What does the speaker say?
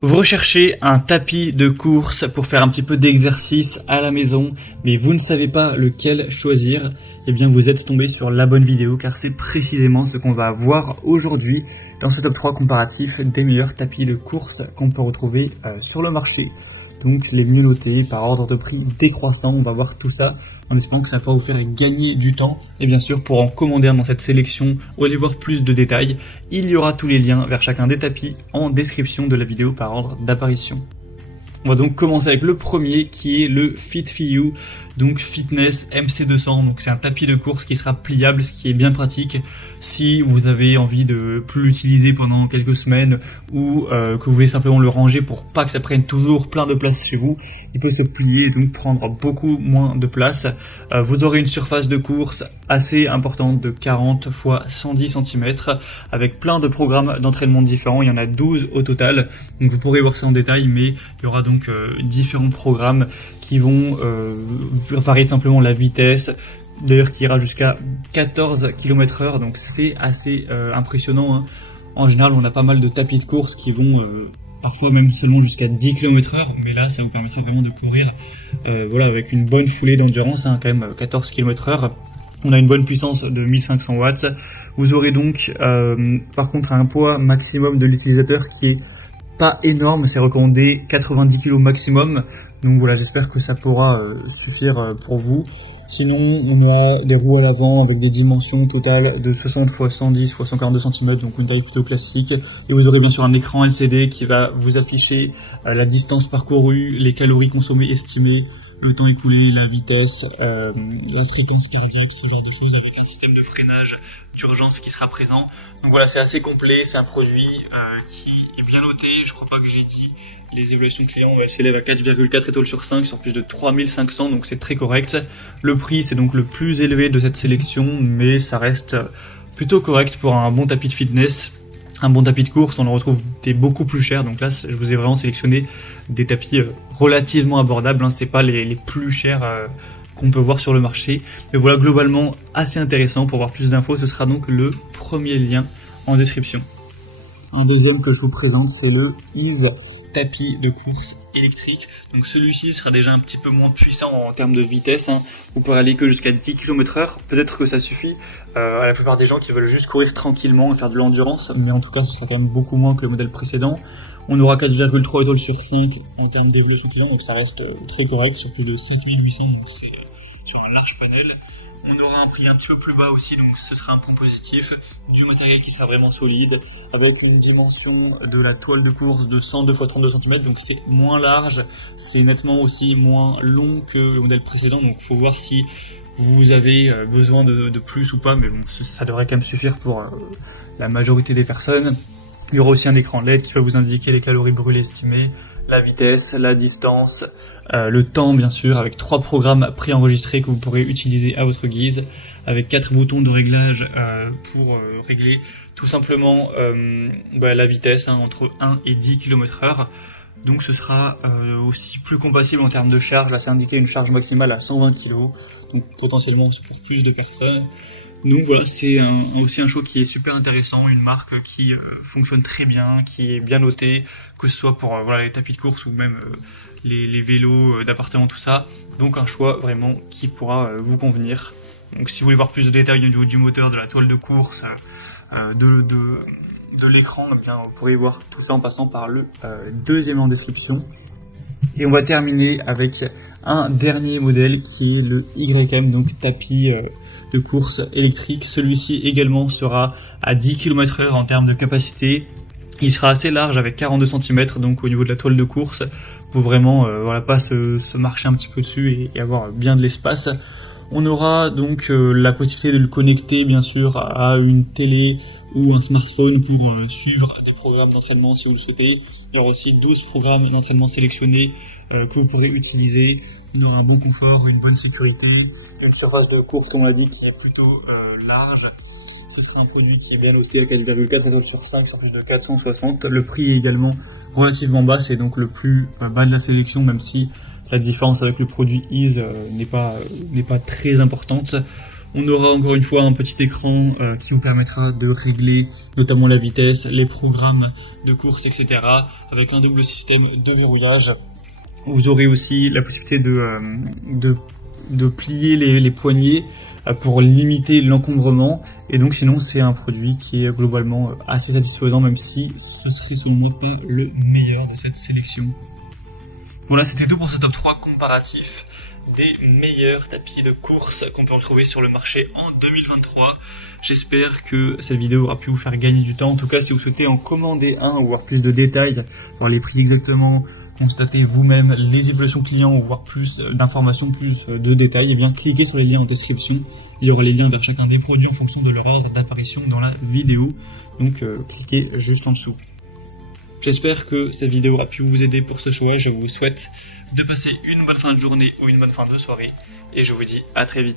Vous recherchez un tapis de course pour faire un petit peu d'exercice à la maison, mais vous ne savez pas lequel choisir. Eh bien, vous êtes tombé sur la bonne vidéo car c'est précisément ce qu'on va voir aujourd'hui dans ce top 3 comparatif des meilleurs tapis de course qu'on peut retrouver sur le marché. Donc, les mieux notés par ordre de prix décroissant, on va voir tout ça en espérant que ça va vous faire gagner du temps. Et bien sûr, pour en commander un dans cette sélection ou aller voir plus de détails, il y aura tous les liens vers chacun des tapis en description de la vidéo par ordre d'apparition. On va donc commencer avec le premier qui est le Fit4U, donc Fitness MC200. Donc c'est un tapis de course qui sera pliable, ce qui est bien pratique si vous avez envie de plus l'utiliser pendant quelques semaines ou que vous voulez simplement le ranger pour pas que ça prenne toujours plein de place chez vous. Il peut se plier et donc prendre beaucoup moins de place. Vous aurez une surface de course assez importante de 40 x 110 cm avec plein de programmes d'entraînement différents. Il y en a 12 au total, donc vous pourrez voir ça en détail, mais il y aura donc différents programmes qui vont varier simplement la vitesse, d'ailleurs qui ira jusqu'à 14 km/h, donc c'est assez impressionnant, hein. En général, on a pas mal de tapis de course qui vont parfois même seulement jusqu'à 10 km/h, mais là ça vous permettra vraiment de courir voilà, avec une bonne foulée d'endurance, hein, quand même 14 km/h. On a une bonne puissance de 1500 watts. Vous aurez donc par contre un poids maximum de l'utilisateur qui est pas énorme, c'est recommandé 90 kg maximum. Donc voilà, j'espère que ça pourra suffire pour vous. Sinon, on a des roues à l'avant avec des dimensions totales de 60 x 110 x 142 cm, donc une taille plutôt classique. Et vous aurez bien sûr un écran LCD qui va vous afficher la distance parcourue, les calories consommées estimées, le temps écoulé, la vitesse, la fréquence cardiaque, ce genre de choses, avec un système de freinage d'urgence qui sera présent. Donc voilà, c'est assez complet, c'est un produit qui est bien noté. Je crois pas que j'ai dit les évaluations clients, elles s'élèvent à 4,4 étoiles sur 5 sur plus de 3500, donc c'est très correct. Le prix, c'est donc le plus élevé de cette sélection, mais ça reste plutôt correct pour un bon tapis de fitness. Un bon tapis de course, on en retrouve des beaucoup plus chers, donc là je vous ai vraiment sélectionné des tapis relativement abordables, hein. C'est pas les plus chers qu'on peut voir sur le marché, mais voilà, globalement assez intéressant. Pour voir plus d'infos, ce sera donc le premier lien en description. Un deuxième que je vous présente, c'est le Ease tapis de course électrique. Donc celui-ci sera déjà un petit peu moins puissant en termes de vitesse, hein. Vous pourrez aller que jusqu'à 10 km/h, peut-être que ça suffit à la plupart des gens qui veulent juste courir tranquillement et faire de l'endurance, mais en tout cas ce sera quand même beaucoup moins que le modèle précédent. On aura 4,3 étoiles sur 5 en termes d'évolution client, donc ça reste très correct, sur plus de 5800, donc c'est sur un large panel. On aura un prix un petit peu plus bas aussi, donc ce sera un point positif. Du matériel qui sera vraiment solide, avec une dimension de la toile de course de 102 x 32 cm, donc c'est moins large, c'est nettement aussi moins long que le modèle précédent, donc il faut voir si vous avez besoin de plus ou pas, mais bon, ça devrait quand même suffire pour la majorité des personnes. Il y aura aussi un écran LED qui va vous indiquer les calories brûlées estimées, la vitesse, la distance, le temps bien sûr, avec 3 programmes préenregistrés que vous pourrez utiliser à votre guise, avec 4 boutons de réglage pour régler tout simplement la vitesse, hein, entre 1 et 10 km/h. Donc ce sera aussi plus compatible en termes de charge. Là c'est indiqué une charge maximale à 120 kg, donc potentiellement c'est pour plus de personnes. Donc voilà, c'est aussi un choix qui est super intéressant, une marque qui fonctionne très bien, qui est bien notée, que ce soit pour voilà, les tapis de course ou même les vélos d'appartement, tout ça. Donc un choix vraiment qui pourra vous convenir. Donc si vous voulez voir plus de détails au niveau du moteur, de la toile de course, de l'écran, eh bien vous pourrez voir tout ça en passant par le deuxième en description. Et on va terminer avec un dernier modèle qui est le YM, donc tapis de course électrique. Celui-ci également sera à 10 km/h en termes de capacité. Il sera assez large avec 42 cm, donc au niveau de la toile de course, pour vraiment voilà, pas se marcher un petit peu dessus et avoir bien de l'espace. On aura donc la possibilité de le connecter bien sûr à une télé ou un smartphone pour suivre des programmes d'entraînement si vous le souhaitez. Il y aura aussi 12 programmes d'entraînement sélectionnés que vous pourrez utiliser. On aura un bon confort, une bonne sécurité, une surface de course comme on l'a dit qui est plutôt large. Ce sera un produit qui est bien noté à 4,4 étoiles sur 5 sur plus de 460. Le prix est également relativement bas, c'est donc le plus bas de la sélection, même si la différence avec le produit Ease n'est pas très importante. On aura encore une fois un petit écran qui vous permettra de régler notamment la vitesse, les programmes de course, etc. avec un double système de verrouillage. Vous aurez aussi la possibilité de plier les poignées pour limiter l'encombrement. Et donc sinon c'est un produit qui est globalement assez satisfaisant, même si ce serait selon moi pas le meilleur de cette sélection. Voilà, c'était tout pour ce top 3 comparatif des meilleurs tapis de course qu'on peut retrouver sur le marché en 2023. J'espère que cette vidéo aura pu vous faire gagner du temps. En tout cas, si vous souhaitez en commander un ou voir plus de détails, voir les prix exactement, constater vous-même les évaluations clients ou voir plus d'informations, plus de détails, et bien cliquez sur les liens en description. Il y aura les liens vers chacun des produits en fonction de leur ordre d'apparition dans la vidéo. Donc cliquez juste en dessous. J'espère que cette vidéo a pu vous aider pour ce choix. Je vous souhaite de passer une bonne fin de journée ou une bonne fin de soirée. Et je vous dis à très vite.